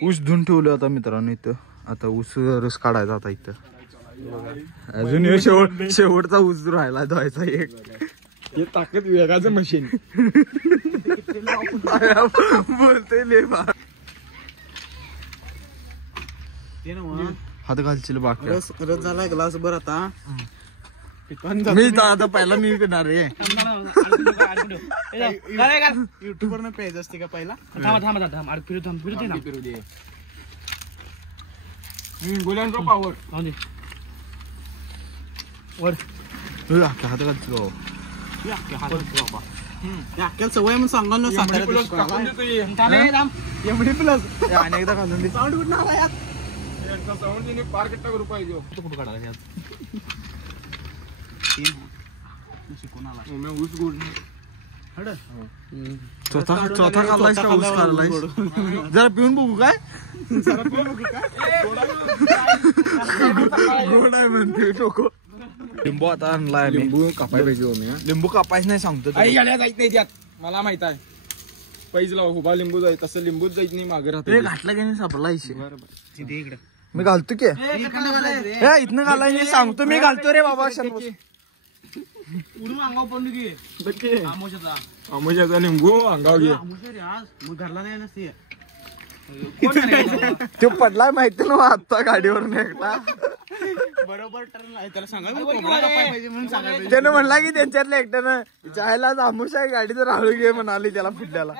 ऊस धुवून ठेवलं आता मित्रांनो इथं. आता ऊस रस काढायचा आता इथं. अजून शेवटचा ऊस राहिला धुवायचा एक. हे ताकद वेगाचं मशीन बोलतोय ले बा. हात घालशील बाकी रस झाला ग्लास भर आता. मी आता पहिला मी पिणार रे. युट्यूब वर प्यायचं असते का पहिला. फिरू दे गोल्यांचा पावर हात घालशील अख्ख्या सवय म्हणून सांगा ना. एवढी प्लस अनेकदा घालून दे. साऊंड कुठं आला यार. पार कट्टा करू पाहिजे कुठं काढायला शिकून आला ऊस गोड चौथा खाल्लायस का ऊस खाल्लायस. जरा पिऊन बघू काय. गोड आहे म्हणते टोको. लिंबू आता आणलाय. लिंबू कापाय पाहिजे. लिंबू कापायच नाही सांगतो. जायत नाही त्यात मला माहित आहे. पैज लाव उभा लिंबू जाईल तसं लिंबूच जायत नाही मागे राहते. घातला की नाही सापडला इकडे मी घालतो की इथनं घालाय सांगतो. मी घालतो रे बाबा. उडून अंगाव पडून घे. आमोशाचा लिंबू अंगाव घे. मग घरला नाही नसते. तो पडलाय माहिती ना आता गाडीवर एकटा. बरोबर टर्न त्याला सांगायला पाहिजे म्हणून सांगायचं. त्यानं म्हणला की त्यांच्यातल्या एकट्यानं चायला आमुष आहे गाडीचं राहू घे म्हणाली त्याला फिरल्याला.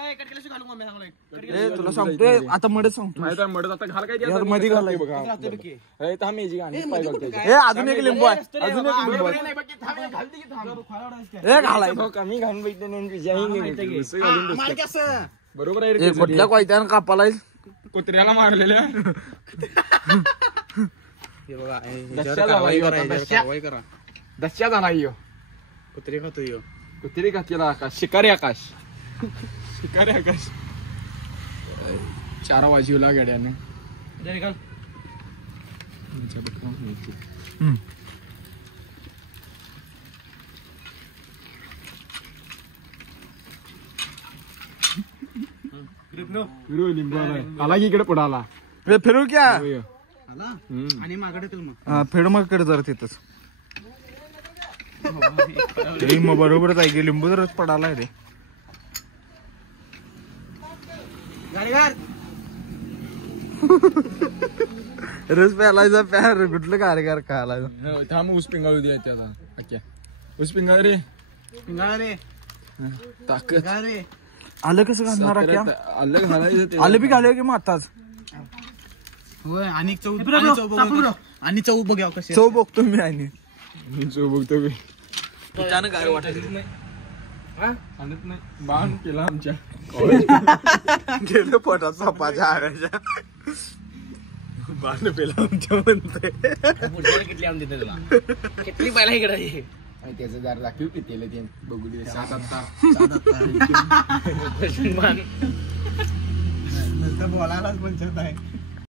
तुला सांगतोय आता मडच सांगतो. माहित आहे मडत आता घाल काय मध्ये घालाय बघा. अजून एक लिंबू आहे. अजून एक लिंबू आहे. घालाय कमी घालून बघितलं बरोबर आहे. कुठल्या कोयत्यानं कापालाय. कुत्र्याला मारलेल्या दशा झाला यो. कुत्रे खातो यो. कुत्री घातलेला आकाश. शिकारी आकाश. शिकारी आकाश 4 वाजवला गाड्याने. लिंबू आला की इकडे पुढे आला. फिरू क्या आला आणि मागडे मग फेड मग कडे जरा तिथंच. मग बरोबरच आहे की लिंबू जरच पडालाय रे. रस प्यालायचा प्यार कुठलं कारगार खायला. थांब ऊस पिंगाळू दे त्याचा. अख्या ऊस पिंगाळ रे. पिंगाळ रे. ताकद रे. आलं कसं घालणार. आलं घालायचं. आलं बी घालूया की मग आताच. होय आणि चव आणि चव बघा कशी. चव बघतो मी. आणि चव बघतो मी. काय वाटायचं नाही. आणत नाही. बाण केला आमच्या गेलं पोटात सापाच्या आगाच्या. बाण पेला आमच्या म्हणते. किती आम देते तुला. किती पहिला इकडे त्याचं जरा दाखव किती ते बघू दे. 7 नंतर बोलायलाच पंचायत आहे.